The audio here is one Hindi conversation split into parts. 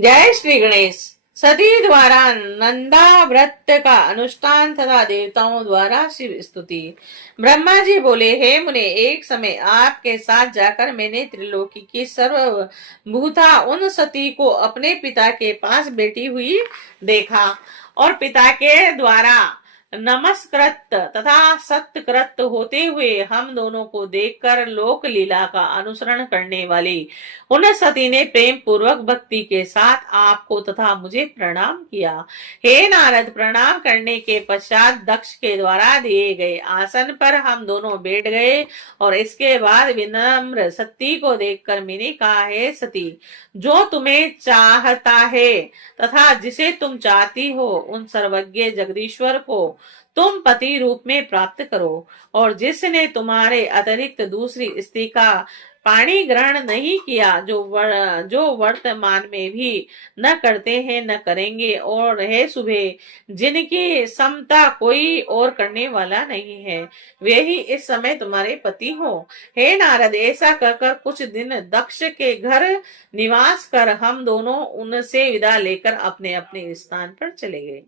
जय श्री गणेश। सती द्वारा नंदा व्रत का अनुष्ठान तथा देवताओं द्वारा शिव स्तुति। ब्रह्मा जी बोले, हे मुने, एक समय आपके साथ जाकर मैंने त्रिलोकी की सर्वभूता उन सती को अपने पिता के पास बैठी हुई देखा और पिता के द्वारा नमस्कृत तथा सत्कृत होते हुए हम दोनों को देखकर लोक लीला का अनुसरण करने वाली उन सती ने प्रेम पूर्वक भक्ति के साथ आपको तथा मुझे प्रणाम किया। हे नारद, प्रणाम करने के पश्चात दक्ष के द्वारा दिए गए आसन पर हम दोनों बैठ गए और इसके बाद विनम्र सती को देखकर मैंने कहा, हे सती, जो तुम्हें चाहता है तथा जिसे तुम चाहती हो उन सर्वज्ञ जगदीश्वर को तुम पति रूप में प्राप्त करो, और जिसने तुम्हारे अतिरिक्त दूसरी स्त्री का पाणी ग्रहण नहीं किया, जो वर्तमान में भी न करते हैं न करेंगे, और है सुबह जिनकी समता कोई और करने वाला नहीं है, वे ही इस समय तुम्हारे पति हो। हे नारद, ऐसा कहकर कुछ दिन दक्ष के घर निवास कर हम दोनों उनसे विदा लेकर अपने अपने स्थान पर चले गए।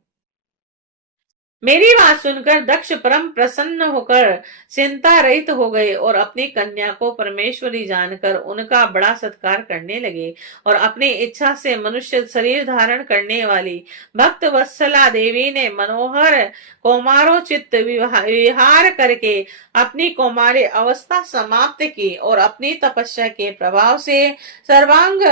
मेरी बात सुनकर दक्ष परम प्रसन्न होकर चिंता रहित हो गए और अपनी कन्या को परमेश्वरी जानकर उनका बड़ा सत्कार करने लगे, और अपनी इच्छा से मनुष्य शरीर धारण करने वाली भक्त वत्सला देवी ने मनोहर कौमारोचित विहार करके अपनी कौमारी अवस्था समाप्त की और अपनी तपस्या के प्रभाव से सर्वांग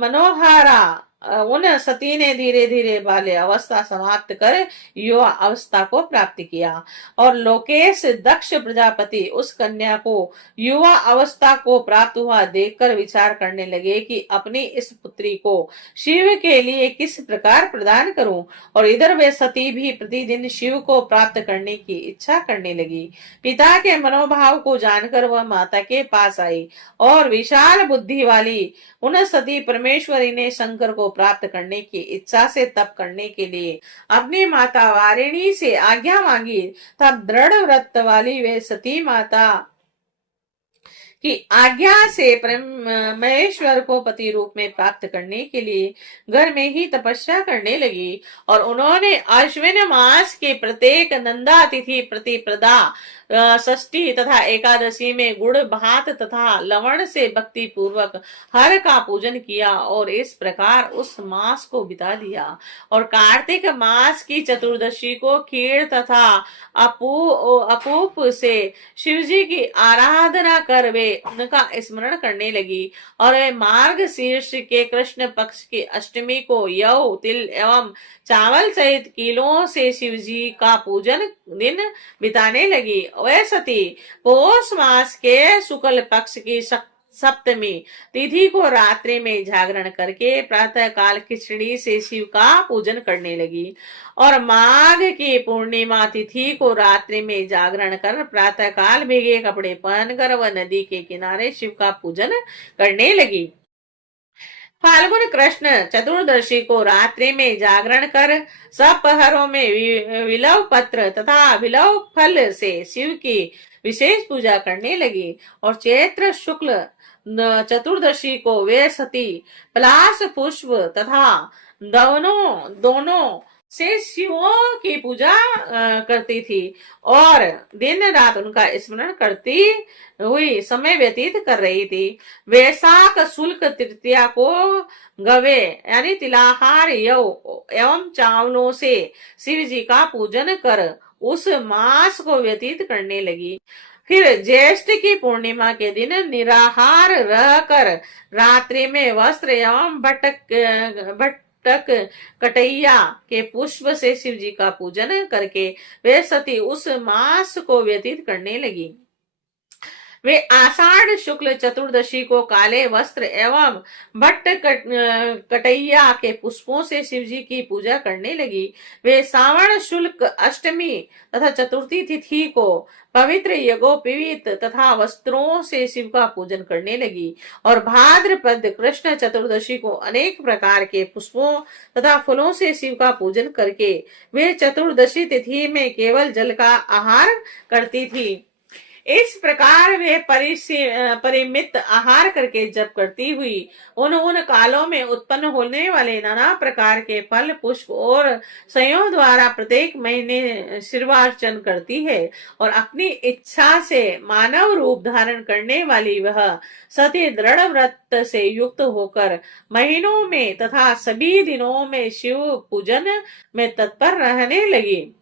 मनोहरा उन सती ने धीरे धीरे बाल्य अवस्था समाप्त कर युवा अवस्था को प्राप्त किया, और लोकेश दक्ष प्रजापति उस कन्या को युवा अवस्था को प्राप्त हुआ देखकर विचार करने लगे कि अपनी इस पुत्री को शिव के लिए किस प्रकार प्रदान करूं, और इधर वे सती भी प्रतिदिन शिव को प्राप्त करने की इच्छा करने लगी। पिता के मनोभाव को जानकर वह माता के पास आई और विशाल बुद्धि वाली उन सती परमेश्वरी ने शंकर को प्राप्त करने की इच्छा से तप करने के लिए अपनी माता वारिणी से आज्ञा मांगी। तब दृढ़ व्रत वाली वे सती माता की आज्ञा से महेश्वर को पति रूप में प्राप्त करने के लिए घर में ही तपस्या करने लगी, और उन्होंने अश्विन मास के प्रत्येक नंदा तिथि प्रतिप्रदा षष्ठी तथा एकादशी में गुड़ भात तथा लवण से भक्ति पूर्वक हर का पूजन किया और इस प्रकार उस मास को बिता दिया। और कार्तिक मास की चतुर्दशी को खीर तथा अपूप से शिवजी की आराधना कर वे उनका स्मरण करने लगी, और वे मार्ग शीर्ष के कृष्ण पक्ष की अष्टमी को यव तिल एवं चावल सहित किलों से शिवजी का पूजन दिन बिताने लगी। वह सती पौष मास के शुक्ल पक्ष की सप्तमी तिथि को रात्रि में जागरण करके प्रातः काल खिचड़ी से शिव का पूजन करने लगी, और माघ की पूर्णिमा तिथि को रात्रि में जागरण कर प्रातः काल भीगे कपड़े पहनकर वह नदी के किनारे शिव का पूजन करने लगी। फाल्गुन कृष्ण चतुर्दशी को रात्रि में जागरण कर सब पहरों में विलव पत्र तथा विलव फल से शिव की विशेष पूजा करने लगी, और चैत्र शुक्ल चतुर्दशी को वे सती पलाश पुष्प तथा दोनों से शिवों की पूजा करती थी और दिन रात उनका स्मरण करती हुई समय व्यतीत कर रही थी। वैशाख शुल्क तृतीया को गवे यानी तिलाहार एवं चावलों से शिव जी का पूजन कर उस मास को व्यतीत करने लगी। फिर ज्येष्ठ की पूर्णिमा के दिन निराहार रहकर रात्रि में वस्त्र एवं भटक कटैया के पुष्प से शिव जी का पूजन करके वे सती उस मास को व्यतीत करने लगी। वे आषाढ़ शुक्ल चतुर्दशी को काले वस्त्र एवं भट्ट कटैया के पुष्पों से शिवजी की पूजा करने लगी। वे श्रावण शुक्ल अष्टमी तथा चतुर्थी तिथि को पवित्र यज्ञोपवीत तथा वस्त्रों से शिव का पूजन करने लगी, और भाद्रपद कृष्ण चतुर्दशी को अनेक प्रकार के पुष्पों तथा फूलों से शिव का पूजन करके वे चतुर्दशी तिथि में केवल जल का आहार करती थी। इस प्रकार वे परिमित आहार करके जप करती हुई उन कालों में उत्पन्न होने वाले नाना प्रकार के फल पुष्प और संयोग द्वारा प्रत्येक महीने शिवार्चन करती है, और अपनी इच्छा से मानव रूप धारण करने वाली वह सती दृढ़ व्रत से युक्त होकर महीनों में तथा सभी दिनों में शिव पूजन में तत्पर रहने लगी।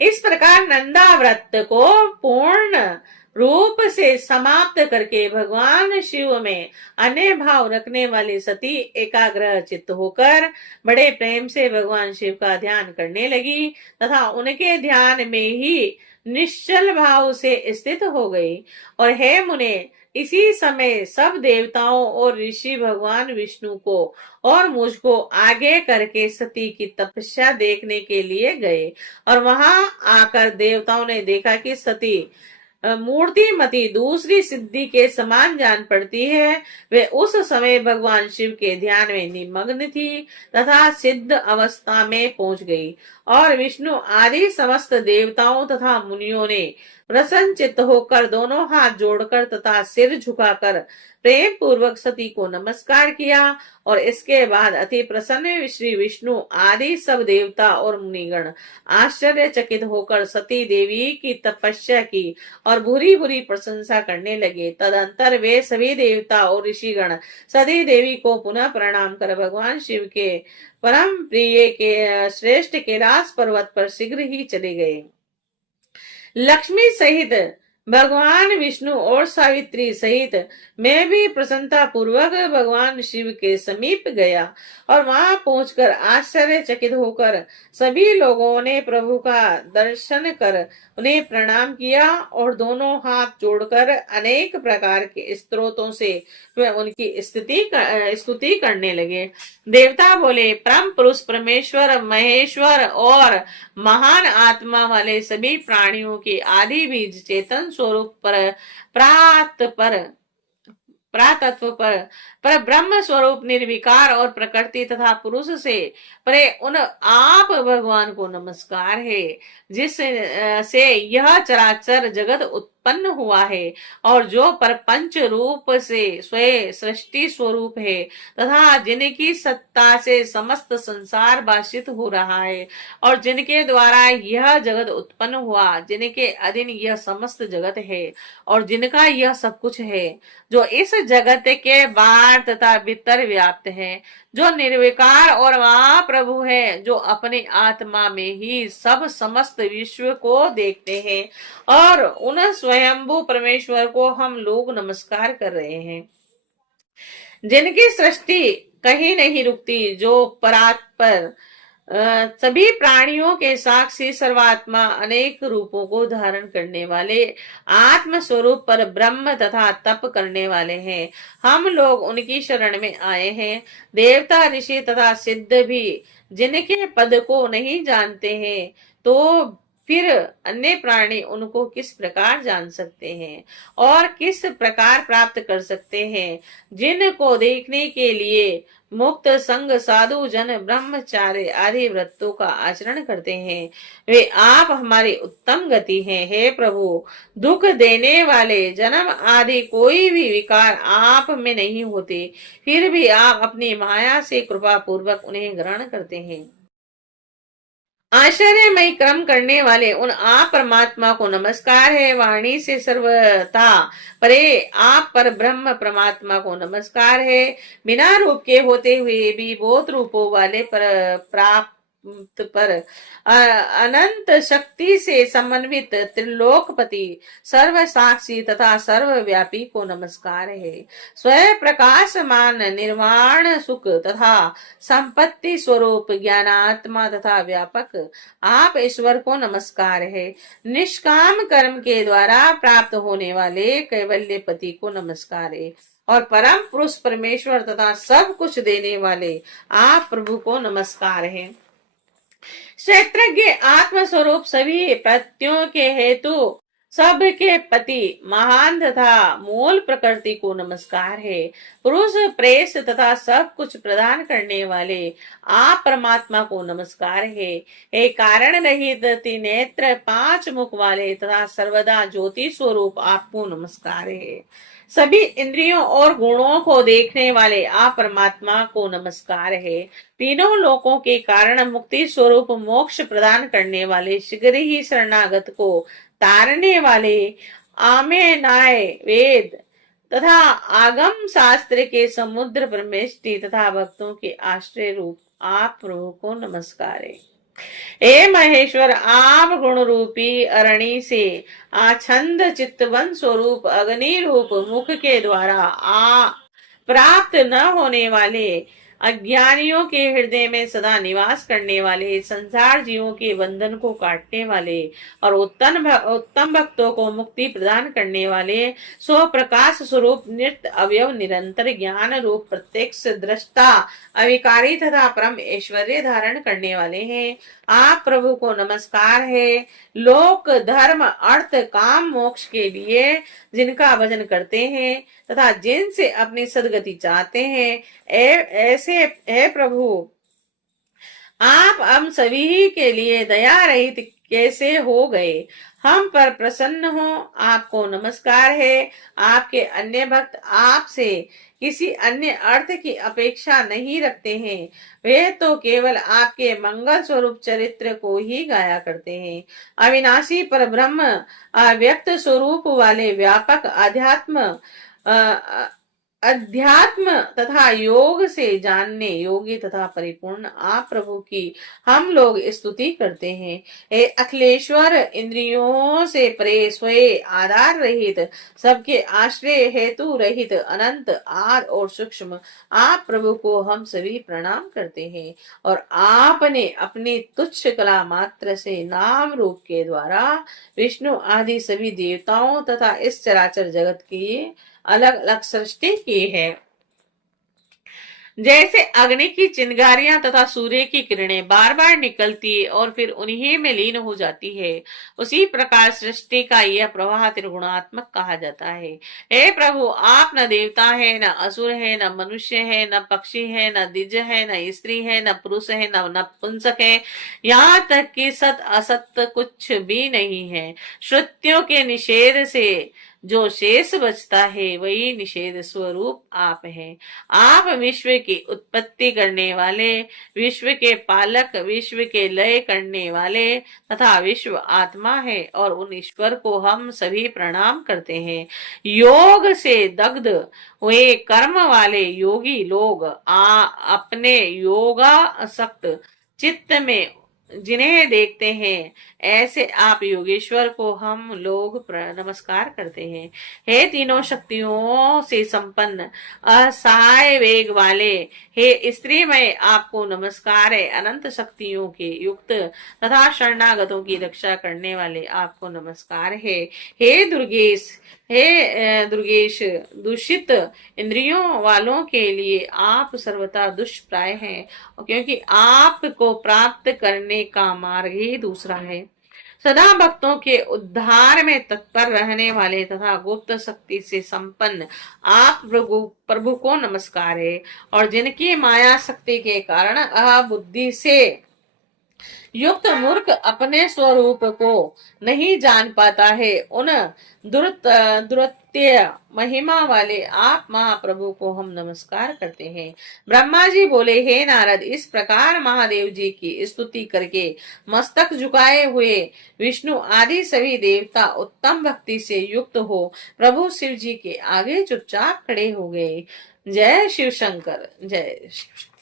इस प्रकार नंदा व्रत को पूर्ण रूप से समाप्त करके भगवान शिव में अन्य भाव रखने वाली सती एकाग्र चित्त होकर बड़े प्रेम से भगवान शिव का ध्यान करने लगी तथा उनके ध्यान में ही निश्चल भाव से स्थित हो गई। और हे मुने, इसी समय सब देवताओं और ऋषि भगवान विष्णु को और मुझको आगे करके सती की तपस्या देखने के लिए गए, और वहां आकर देवताओं ने देखा कि सती मूर्तिमती दूसरी सिद्धि के समान जान पड़ती है। वे उस समय भगवान शिव के ध्यान में निमग्न थी तथा सिद्ध अवस्था में पहुंच गई, और विष्णु आदि समस्त देवताओं तथा मुनियों ने प्रसन्न चित्त होकर दोनों हाथ जोड़कर तथा सिर झुकाकर प्रेम पूर्वक सती को नमस्कार किया। और इसके बाद अति प्रसन्न श्री विष्णु आदि सब देवता और मुनिगण आश्चर्यचकित होकर सती देवी की तपस्या की और बुरी बुरी प्रशंसा करने लगे। तदंतर वे सभी देवता और ऋषिगण सती देवी को पुनः प्रणाम कर भगवान शिव के परम प्रिय के श्रेष्ठ कैलाश पर्वत पर शीघ्र ही चले गए। लक्ष्मी सहित भगवान विष्णु और सावित्री सहित मैं भी प्रसन्नता पूर्वक भगवान शिव के समीप गया, और वहां पहुंचकर आश्चर्यचकित होकर सभी लोगों ने प्रभु का दर्शन कर उन्हें प्रणाम किया और दोनों हाथ जोड़कर अनेक प्रकार के स्तोत्रों से वे उनकी स्तुति करने लगे। देवता बोले, परम पुरुष परमेश्वर महेश्वर और महान आत्मा वाले सभी प्राणियों के आदि बीज चेतन स्वरूप प्रातत्व पर ब्रह्म स्वरूप निर्विकार और प्रकृति तथा पुरुष से परे उन आप भगवान को नमस्कार है, जिस से यह चराचर जगत उत्पन्न हुआ है और जो परपंच रूप से स्वयं सृष्टि स्वरूप है तथा जिनकी सत्ता से समस्त संसार भाषित हो रहा है, और जिनके द्वारा यह जगत उत्पन्न हुआ, जिनके अधीन यह समस्त जगत है और जिनका यह सब कुछ है, जो इस जगत के बाहर तथा भीतर व्याप्त है, जो निर्विकार और महाप्रभु है, जो अपने आत्मा में ही सब समस्त विश्व को देखते हैं, और उन स्वयंभू परमेश्वर को हम लोग नमस्कार कर रहे हैं, जिनकी सृष्टि कहीं नहीं रुकती, जो परात्पर सभी प्राणियों के साक्षी सर्वात्मा अनेक रूपों को धारण करने वाले आत्म स्वरूप पर ब्रह्म तथा तप करने वाले हैं। हम लोग उनकी शरण में आए हैं। देवता ऋषि तथा सिद्ध भी जिनके पद को नहीं जानते हैं, तो फिर अन्य प्राणी उनको किस प्रकार जान सकते हैं और किस प्रकार प्राप्त कर सकते हैं। जिनको देखने के लिए मुक्त संग साधु जन ब्रह्मचार्य आदि व्रतों का आचरण करते हैं, वे आप हमारी उत्तम गति हैं। हे प्रभु, दुख देने वाले जन्म आदि कोई भी विकार आप में नहीं होते, फिर भी आप अपनी माया से कृपा पूर्वक उन्हें ग्रहण करते हैं। आश्चर्यमय क्रम करने वाले उन आप परमात्मा को नमस्कार है। वाणी से सर्वथा परे आप पर ब्रह्म परमात्मा को नमस्कार है। बिना रूप के होते हुए भी बहुत रूपों वाले पर अनंत शक्ति से समन्वित त्रिलोकपति सर्व साक्षी तथा सर्वव्यापी को नमस्कार है। स्वयं प्रकाशमान निर्वाण सुख तथा संपत्ति स्वरूप ज्ञानात्मा तथा व्यापक आप ईश्वर को नमस्कार है। निष्काम कर्म के द्वारा प्राप्त होने वाले कैवल्यपति को नमस्कार है, और परम पुरुष परमेश्वर तथा सब कुछ देने वाले आप प्रभु को नमस्कार है। क्षेत्रज्ञ आत्म स्वरूप सभी प्रत्ययों के हेतु सबके पति महान तथा मूल प्रकृति को नमस्कार है। पुरुष प्रेस तथा सब कुछ प्रदान करने वाले आप परमात्मा को नमस्कार है। हे कारण रहित त्रिनेत्र पांच मुख वाले तथा सर्वदा ज्योति स्वरूप आपको नमस्कार है। सभी इंद्रियों और गुणों को देखने वाले आप परमात्मा को नमस्कार है। तीनों लोकों के कारण मुक्ति स्वरूप मोक्ष प्रदान करने वाले शीघ्र ही शरणागत को तारने वाले आमे नाय वेद तथा आगम शास्त्र के समुद्र परमेष्टि तथा भक्तों के आश्रय रूप आप प्रभु को नमस्कार है। हे महेश्वर, आप गुण रूपी अरणि से आछंद चित्तवन स्वरूप अग्नि रूप मुख के द्वारा आ प्राप्त न होने वाले अज्ञानियों के हृदय में सदा निवास करने वाले, संसार जीवों के बंधन को काटने वाले और उत्तम भक्तों को मुक्ति प्रदान करने वाले, स्व प्रकाश स्वरूप नित्य अवयव निरंतर ज्ञान रूप प्रत्यक्ष दृष्टा अविकारी तथा परम ऐश्वर्य धारण करने वाले हैं, आप प्रभु को नमस्कार है। लोक धर्म अर्थ काम मोक्ष के लिए जिनका भजन करते हैं तथा जिनसे अपनी सदगति चाहते हैं, ऐसे है प्रभु आप हम सभी के लिए दया रहित कैसे हो गए, हम पर प्रसन्न हो, आपको नमस्कार है। आपके अन्य भक्त आपसे किसी अन्य अर्थ की अपेक्षा नहीं रखते हैं, वे तो केवल आपके मंगल स्वरूप चरित्र को ही गाया करते हैं। अविनाशी पर ब्रह्म अव्यक्त स्वरूप वाले व्यापक अध्यात्म तथा योग से जानने योगी तथा परिपूर्ण आप प्रभु की हम लोग स्तुति करते हैं। हे अखिलेश्वर, इंद्रियों से परे स्वयं आधार रहित, सबके आश्रय हेतु रहित, अनंत आद और सूक्ष्म आप प्रभु को हम सभी प्रणाम करते हैं और आपने अपनी तुच्छ कला मात्र से नाम रूप के द्वारा विष्णु आदि सभी देवताओं तथा इस चराचर जगत की अलग अलग सृष्टि की है। जैसे अग्नि की चिंगारियां तथा सूर्य की किरणें बार बार निकलती और फिर उन्हीं में लीन हो जाती है, उसी प्रकार सृष्टि का यह प्रवाह त्रिगुणात्मक कहा जाता है। हे प्रभु, आप न देवता है, न असुर है, न मनुष्य है, न पक्षी है, न द्विज है, न स्त्री है, न पुरुष है, न नपुंसक है, यहाँ तक कि सत असत कुछ भी नहीं है। श्रुतियों के निषेध से जो शेष बचता है वही निषेध स्वरूप आप हैं। आप विश्व की उत्पत्ति करने वाले, विश्व के पालक, विश्व के लय करने वाले तथा विश्व आत्मा है और उन ईश्वर को हम सभी प्रणाम करते हैं। योग से दग्ध हुए कर्म वाले योगी लोग अपने योगासक्त चित्त में जिन्हें देखते हैं, ऐसे आप योगेश्वर को हम लोग नमस्कार करते हैं। हे तीनों शक्तियों से संपन्न असहाय वेग वाले, हे स्त्री में आपको नमस्कार है। अनंत शक्तियों के युक्त तथा शरणागतों की रक्षा करने वाले आपको नमस्कार है। हे दुर्गेश, दूषित इंद्रियों वालों के लिए आप सर्वथा दुष्प्राय हैं, क्योंकि आपको प्राप्त करने का मार्ग ही दूसरा है। सदा भक्तों के उद्धार में तत्पर रहने वाले तथा गुप्त शक्ति से संपन्न आप प्रभु को नमस्कार है। और जिनकी माया शक्ति के कारण बुद्धि से युक्त मूर्ख अपने स्वरूप को नहीं जान पाता है, उन दुर्त्य महिमा वाले आप महाप्रभु को हम नमस्कार करते हैं। ब्रह्मा जी बोले, हे नारद, इस प्रकार महादेव जी की स्तुति करके मस्तक झुकाए हुए विष्णु आदि सभी देवता उत्तम भक्ति से युक्त हो प्रभु शिव जी के आगे चुपचाप खड़े हो गए। जय शिव शंकर, जय शिव शंकर।